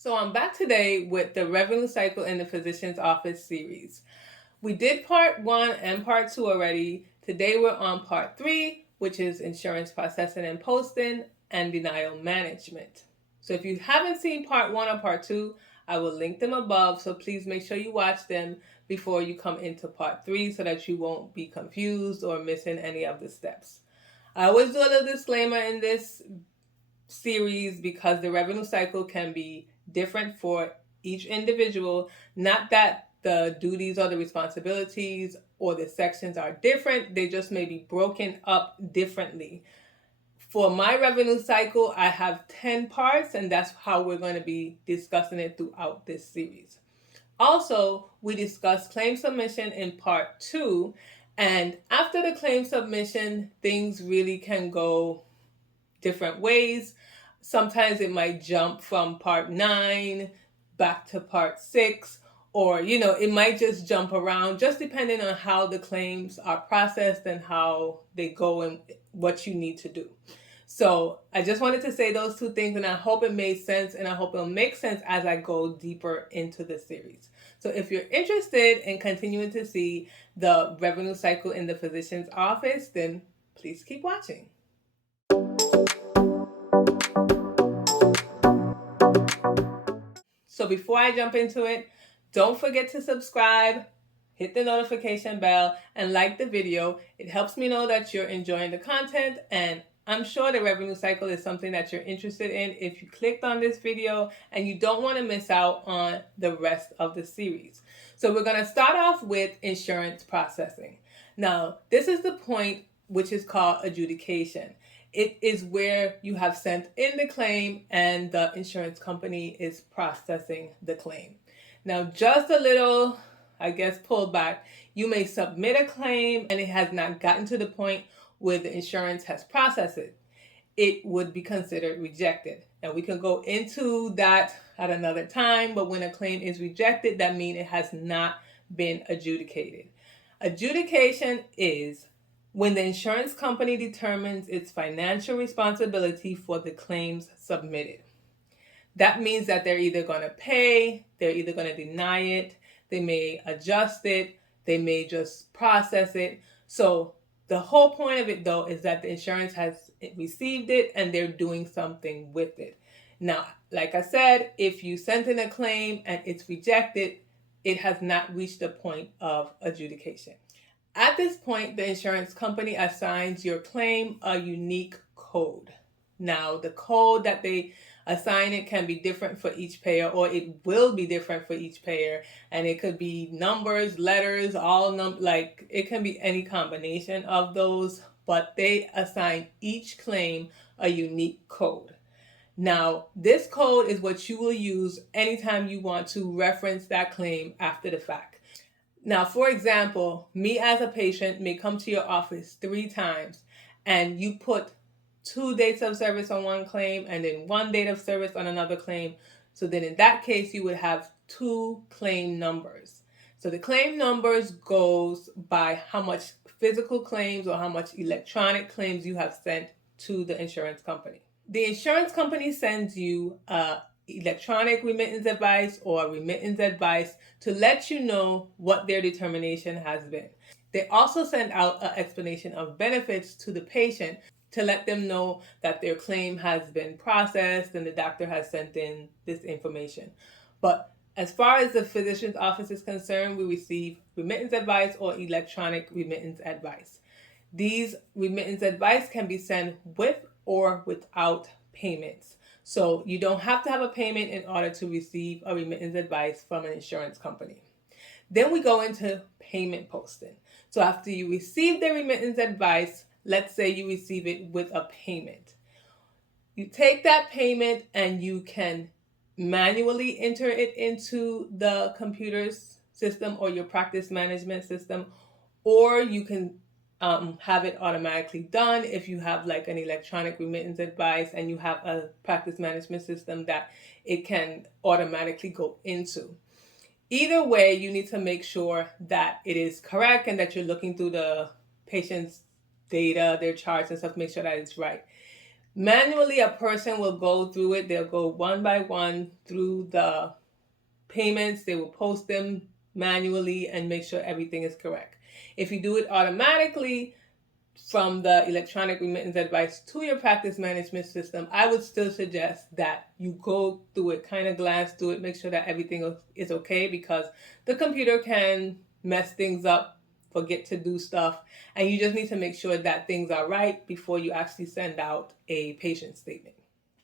So I'm back today with the Revenue Cycle in the Physician's Office series. We did part 1 and part 2 already. Today we're on part 3, which is insurance processing and posting and denial management. So if you haven't seen part 1 or part 2, I will link them above, so please make sure you watch them before you come into part 3 so that you won't be confused or missing any of the steps. I always do a little disclaimer in this series because the revenue cycle can be different for each individual. Not that the duties or the responsibilities or the sections are different, they just may be broken up differently. For my revenue cycle, I have 10 parts, and that's how we're going to be discussing it throughout this series. Also, we discussed claim submission in part 2, and after the claim submission, things really can go different ways. Sometimes it might jump from part 9 back to part 6, or it might just jump around, just depending on how the claims are processed and how they go and what you need to do. So I just wanted to say those two things, and I hope it made sense, and I hope it'll make sense as I go deeper into the series. So if you're interested in continuing to see the revenue cycle in the physician's office, then please keep watching. So before I jump into it, don't forget to subscribe, hit the notification bell, and like the video. It helps me know that you're enjoying the content, and I'm sure the revenue cycle is something that you're interested in if you clicked on this video and you don't want to miss out on the rest of the series. So we're going to start off with insurance processing. Now, this is the point which is called adjudication. It is where you have sent in the claim and the insurance company is processing the claim. Now, just a little, pulled back. You may submit a claim and it has not gotten to the point where the insurance has processed it. It would be considered rejected. Now, we can go into that at another time, but when a claim is rejected, that means it has not been adjudicated. Adjudication is when the insurance company determines its financial responsibility for the claims submitted. That means that they're either going to pay, they're either going to deny it, they may adjust it, they may just process it. So the whole point of it, though, is that the insurance has received it and they're doing something with it. Now, like I said, if you sent in a claim and it's rejected, it has not reached the point of adjudication. At this point, the insurance company assigns your claim a unique code. Now, the code that they assign it can be different for each payer, or it will be different for each payer, and it could be numbers, letters, it can be any combination of those, but they assign each claim a unique code. Now, this code is what you will use anytime you want to reference that claim after the fact. Now, for example, me as a patient may come to your office 3 times and you put 2 dates of service on one claim and then 1 date of service on another claim. So then in that case, you would have 2 claim numbers. So the claim numbers goes by how much physical claims or how much electronic claims you have sent to the insurance company. The insurance company sends you electronic remittance advice or remittance advice to let you know what their determination has been. They also send out an explanation of benefits to the patient to let them know that their claim has been processed and the doctor has sent in this information. But as far as the physician's office is concerned, we receive remittance advice or electronic remittance advice. These remittance advice can be sent with or without payments. So you don't have to have a payment in order to receive a remittance advice from an insurance company. Then we go into payment posting. So after you receive the remittance advice, let's say you receive it with a payment. You take that payment and you can manually enter it into the computer's system or your practice management system, or you can have it automatically done if you have like an electronic remittance advice and you have a practice management system that it can automatically go into. Either way, you need to make sure that it is correct and that you're looking through the patient's data, their charts and stuff, make sure that it's right. Manually, a person will go through it. They'll go one by one through the payments. They will post them manually and make sure everything is correct. If you do it automatically from the electronic remittance advice to your practice management system, I would still suggest that you go through it, kind of glance through it, make sure that everything is okay, because the computer can mess things up, forget to do stuff, and you just need to make sure that things are right before you actually send out a patient statement.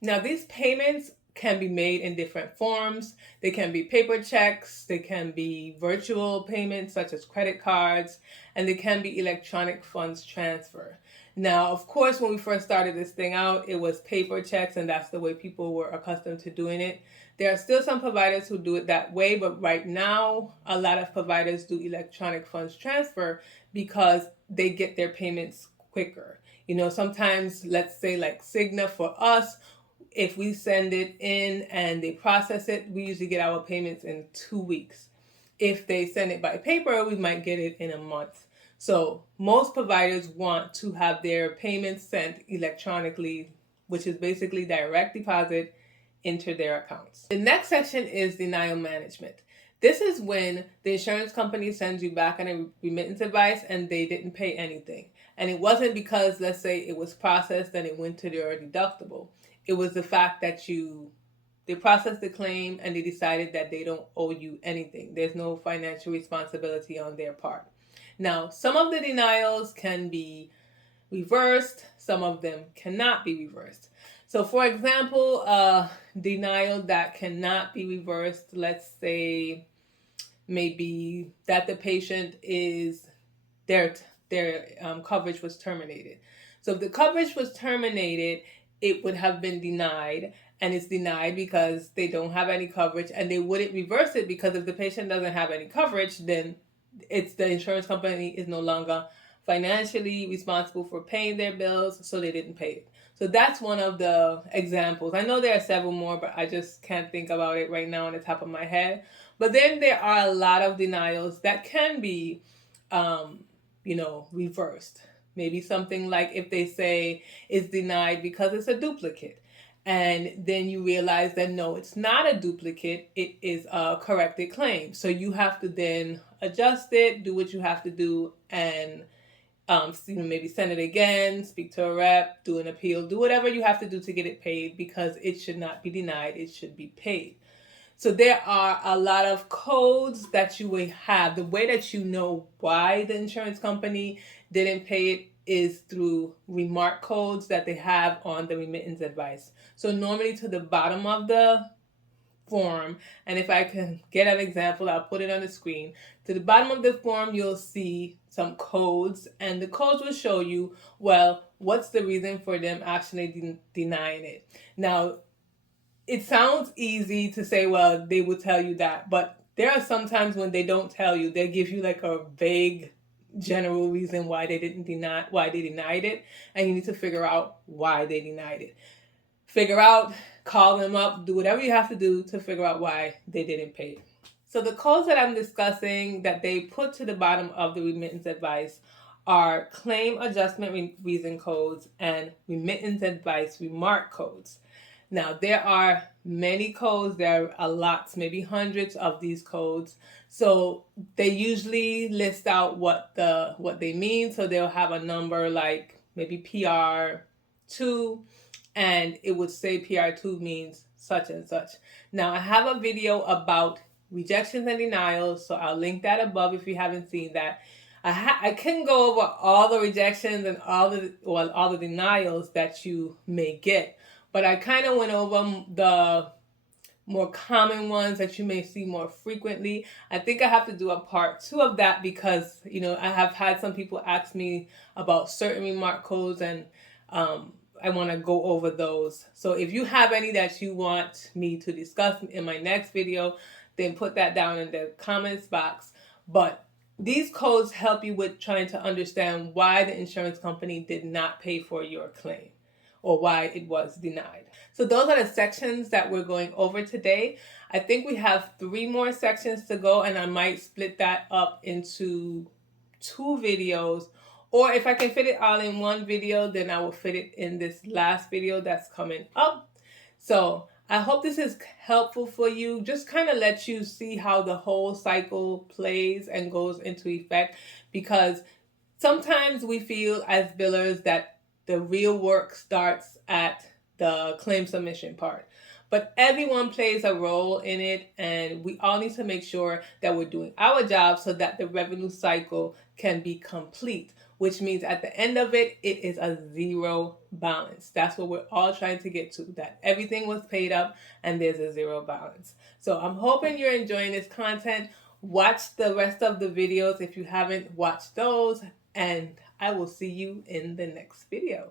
Now, these payments can be made in different forms. They can be paper checks, they can be virtual payments such as credit cards, and they can be electronic funds transfer. Now, of course, when we first started this thing out, it was paper checks, and that's the way people were accustomed to doing it. There are still some providers who do it that way, but right now, a lot of providers do electronic funds transfer because they get their payments quicker. You know, sometimes, let's say like Cigna for us, if we send it in and they process it, we usually get our payments in 2 weeks. If they send it by paper, we might get it in a month. So most providers want to have their payments sent electronically, which is basically direct deposit into their accounts. The next section is denial management. This is when the insurance company sends you back a remittance advice and they didn't pay anything. And it wasn't because, let's say, it was processed and it went to their deductible. It was the fact that they processed the claim and they decided that they don't owe you anything. There's no financial responsibility on their part. Now, some of the denials can be reversed, some of them cannot be reversed. So for example, a denial that cannot be reversed, let's say maybe that the patient is, their coverage was terminated. So if the coverage was terminated, it would have been denied, and it's denied because they don't have any coverage, and they wouldn't reverse it because if the patient doesn't have any coverage, then it's the insurance company is no longer financially responsible for paying their bills, so they didn't pay it. So that's one of the examples. I know there are several more, but I just can't think about it right now on the top of my head. But then there are a lot of denials that can be, reversed. Maybe something like if they say it's denied because it's a duplicate. And then you realize that no, it's not a duplicate, it is a corrected claim. So you have to then adjust it, do what you have to do, and maybe send it again, speak to a rep, do an appeal, do whatever you have to do to get it paid, because it should not be denied, it should be paid. So there are a lot of codes that you will have. The way that you know why the insurance company didn't pay it is through remark codes that they have on the remittance advice. So normally to the bottom of the form, and if I can get an example, I'll put it on the screen. To the bottom of the form, you'll see some codes, and the codes will show you, well, what's the reason for them actually denying it. Now, it sounds easy to say, well, they will tell you that, but there are some times when they don't tell you. They give you like a vague general reason why they denied it, and you need to figure out why they denied it. Figure out, call them up, do whatever you have to do to figure out why they didn't pay it. So the codes that I'm discussing that they put to the bottom of the remittance advice are claim adjustment reason codes and remittance advice remark codes. Now, there are many codes. There are a lot, maybe hundreds of these codes. So they usually list out what they mean. So they'll have a number like maybe PR2, and it would say PR2 means such and such. Now, I have a video about rejections and denials, so I'll link that above if you haven't seen that. I couldn't go over all the rejections and all the denials that you may get, but I kind of went over the more common ones that you may see more frequently. I think I have to do a part 2 of that because, I have had some people ask me about certain remark codes, and I want to go over those. So if you have any that you want me to discuss in my next video, then put that down in the comments box. But these codes help you with trying to understand why the insurance company did not pay for your claim or why it was denied. So those are the sections that we're going over today. I think we have 3 more sections to go, and I might split that up into 2 videos, Or if I can fit it all in one video, then I will fit it in this last video that's coming up. So I hope this is helpful for you. Just kind of let you see how the whole cycle plays and goes into effect, because sometimes we feel as billers that the real work starts at the claim submission part. But everyone plays a role in it, and we all need to make sure that we're doing our job so that the revenue cycle can be complete, which means at the end of it, it is a zero balance. That's what we're all trying to get to, that everything was paid up and there's a zero balance. So I'm hoping you're enjoying this content. Watch the rest of the videos if you haven't watched those, and I will see you in the next video.